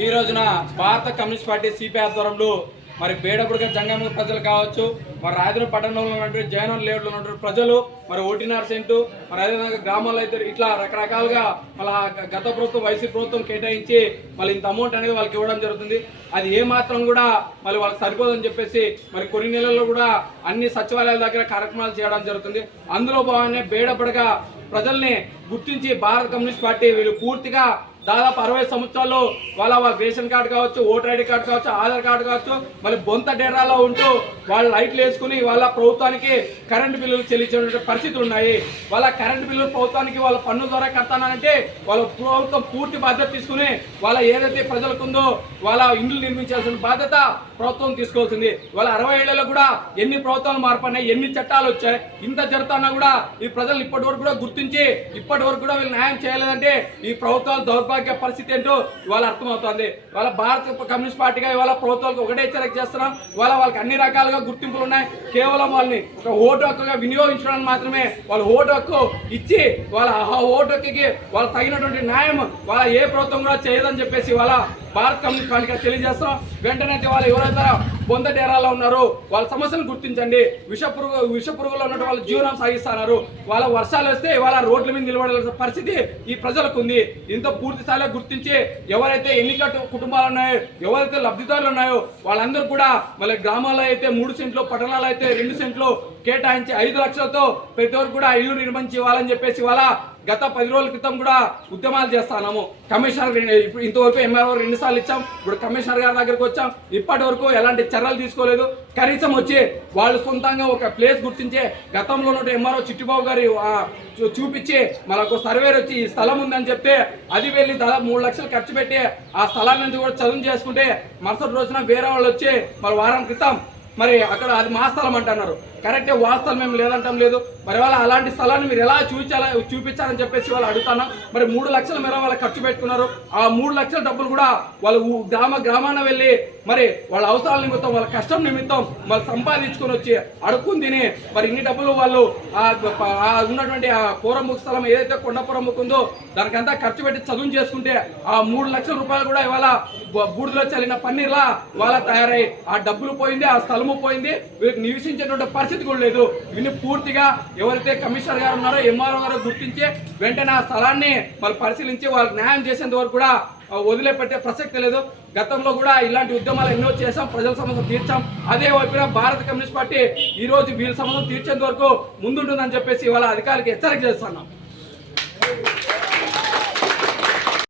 ఈ రోజున భారత కమ్యూనిస్ట్ పార్టీ సిపిఐ ఆధ్వర్యంలో మరి బేడపుడుగ జంగమ ప్రజలు కావచ్చు, మరి రాయదుర్గం పట్టణంలో ఉన్నటువంటి జయనగర్ లేఅవుట్లో ఉన్నటువంటి ప్రజలు, మరి ఓటీఆర్ సెంటు, మరి అదేవిధంగా గ్రామాల్లో అయితే ఇట్లా రకరకాలుగా మళ్ళీ గత ప్రభుత్వం వైసీపీ ప్రభుత్వం కేటాయించి మళ్ళీ ఇంత అమౌంట్ అనేది వాళ్ళకి ఇవ్వడం జరుగుతుంది. అది ఏమాత్రం కూడా మళ్ళీ వాళ్ళకి సరిపోదని చెప్పేసి మరి కొన్ని నెలల్లో కూడా అన్ని సచివాలయాల దగ్గర కార్యక్రమాలు చేయడం జరుగుతుంది. అందులో భాగంగానే బేడపుడుగ ప్రజల్ని గుర్తించి భారత కమ్యూనిస్ట్ పార్టీ వీళ్ళు పూర్తిగా దాదాపు 60 సంవత్సరాల్లో వాళ్ళ రేషన్ కార్డు కావచ్చు, ఓటర్ ఐడి కార్డు కావచ్చు, ఆధార్ కార్డు కావచ్చు, మళ్ళీ బొంత డేరాలో ఉంటూ వాళ్ళు లైట్లు వేసుకుని వాళ్ళ ప్రభుత్వానికి కరెంటు బిల్లులు చెల్లించే పరిస్థితులు ఉన్నాయి. వాళ్ళ కరెంటు బిల్లులు ప్రభుత్వానికి వాళ్ళ పన్ను ద్వారా కడతానంటే వాళ్ళ ప్రభుత్వం పూర్తి బాధ్యత తీసుకుని వాళ్ళ ఏదైతే ప్రజలకు ఉందో వాళ్ళ ఇండ్లు నిర్మించాల్సిన బాధ్యత ప్రభుత్వం తీసుకోవాల్సింది. వాళ్ళ 60 ఏళ్లలో కూడా ఎన్ని ప్రభుత్వాలు మార్పన్నాయి, ఎన్ని చట్టాలు వచ్చాయి, ఇంత జరుగుతున్నా కూడా ఈ ప్రజలు ఇప్పటి వరకు కూడా గుర్తించి ఇప్పటి వరకు కూడా వీళ్ళు న్యాయం చేయలేదంటే ఈ ప్రభుత్వాలు దౌర్భాగ్య పరిస్థితి ఏంటో ఇవాళ అర్థమవుతుంది. వాళ్ళ భారత కమ్యూనిస్ట్ పార్టీగా ఇవాళ ప్రభుత్వాలకు ఒకటే హెచ్చరిక చేస్తున్నాం. వాళ్ళకి అన్ని రకాలుగా గుర్తింపులు ఉన్నాయి. కేవలం వాళ్ళని ఒక ఓటు హక్కుగా వినియోగించడానికి మాత్రమే వాళ్ళ ఓటు హక్కు ఇచ్చి వాళ్ళ ఓటు హక్కుకి వాళ్ళు తగినటువంటి న్యాయం వాళ్ళ ఏ ప్రభుత్వం కూడా చేయదని చెప్పేసి వాళ్ళ భారత కమ్యూనిస్ట్ పార్టీగా తెలియజేస్తాం. వెంటనే వాళ్ళు ఎవరైతే బొంద డేరాలో ఉన్నారో వాళ్ళ సమస్యలను గుర్తించండి. విష పురుగులో ఉన్నట్టు వాళ్ళ జీవనం సాగిస్తున్నారు. వాళ్ళ వర్షాలు వస్తే వాళ్ళ రోడ్ల మీద నిలబడాల్సిన పరిస్థితి ఈ ప్రజలకు ఉంది. ఇంత పూర్తి స్థాయిలో గుర్తించి ఎవరైతే ఎన్నిక కుటుంబాలు ఉన్నాయో, ఎవరైతే లబ్ధిదారులు ఉన్నాయో వాళ్ళందరూ కూడా మళ్ళీ గ్రామాల్లో అయితే 3 సెంట్లు, పట్టణాలు అయితే 2 సెంట్లు కేటాయించి 5 లక్షలతో ప్రతి ఒక్కరు కూడా ఇల్లు నిర్మించి ఇవ్వాలని చెప్పేసి వాళ్ళ గత 10 రోజుల క్రితం కూడా ఉద్యమాలు చేస్తున్నాము. కమిషనర్ ఇప్పుడు ఇంతవరకు ఎంఆర్ఓ 2 సార్లు ఇచ్చాం. ఇప్పుడు కమిషనర్ గారి దగ్గరకు వచ్చాం. ఇప్పటి వరకు ఎలాంటి చర్యలు తీసుకోలేదు. కనీసం వచ్చి వాళ్ళు సొంతంగా ఒక ప్లేస్ గుర్తించే గతంలో ఉన్న ఎంఆర్ఓ చిట్టిబాబు గారి చూపించి మనకు సర్వేర్ వచ్చి ఈ స్థలం ఉందని చెప్తే అది వెళ్ళి దాదాపు 3 లక్షలు ఖర్చు పెట్టి ఆ స్థలాన్ని కూడా చదువు చేసుకుంటే మరుసటి రోజున వేరే వాళ్ళు వచ్చి మరి వారం క్రితం మరి అక్కడ అది మా స్థలం అంటున్నారు. కరెక్టే, వాస్తవం మేము లేదంటాం లేదు. మరి వాళ్ళ అలాంటి స్థలాన్ని మీరు ఎలా చూపించాలని చెప్పేసి వాళ్ళు అడుగుతున్నాం. మరి 3 లక్షల మేర వాళ్ళు ఖర్చు పెట్టుకున్నారు. ఆ 3 లక్షల డబ్బులు కూడా వాళ్ళు గ్రామాన వెళ్ళి మరి వాళ్ళ అవసరాల నిమిత్తం, వాళ్ళ కష్టం నిమిత్తం వాళ్ళు సంపాదించుకొని వచ్చి అడుక్కుని తిని మరి ఇన్ని డబ్బులు వాళ్ళు ఉన్నటువంటి ఆ పూరముఖ స్థలం ఏదైతే కొండపురముఖ ఉందో దానికంతా ఖర్చు పెట్టి చదువు చేసుకుంటే ఆ 3 లక్షల రూపాయలు కూడా ఇవాళ బూడిదలో చల్లిన పన్నీర్లా వాళ్ళ తయారై ఆ డబ్బులు పోయింది, ఆ స్థలము పోయింది, వీళ్ళకి నివసించేటువంటి పరిస్థితి కూడా లేదు. ఇవన్నీ పూర్తిగా ఎవరైతే కమిషనర్ గారు ఉన్నారో, ఎంఆర్ఓ గారు గుర్తించి వెంటనే ఆ స్థలాన్ని వాళ్ళు పరిశీలించి వాళ్ళకి న్యాయం చేసేంత వరకు కూడా వదిలేపెట్టే ప్రసక్తి లేదు. గతంలో కూడా ఇలాంటి ఉద్యమాలు ఎన్నో చేసాం, ప్రజల సమస్యలు తీర్చాం. అదే వైపున భారత కమ్యూనిస్ట్ పార్టీ ఈ రోజు వీళ్ళ సమస్యలు తీర్చేంత వరకు ముందుంటుందని చెప్పేసి వాళ్ళ అధికారులకు హెచ్చరిక చేస్తున్నాం.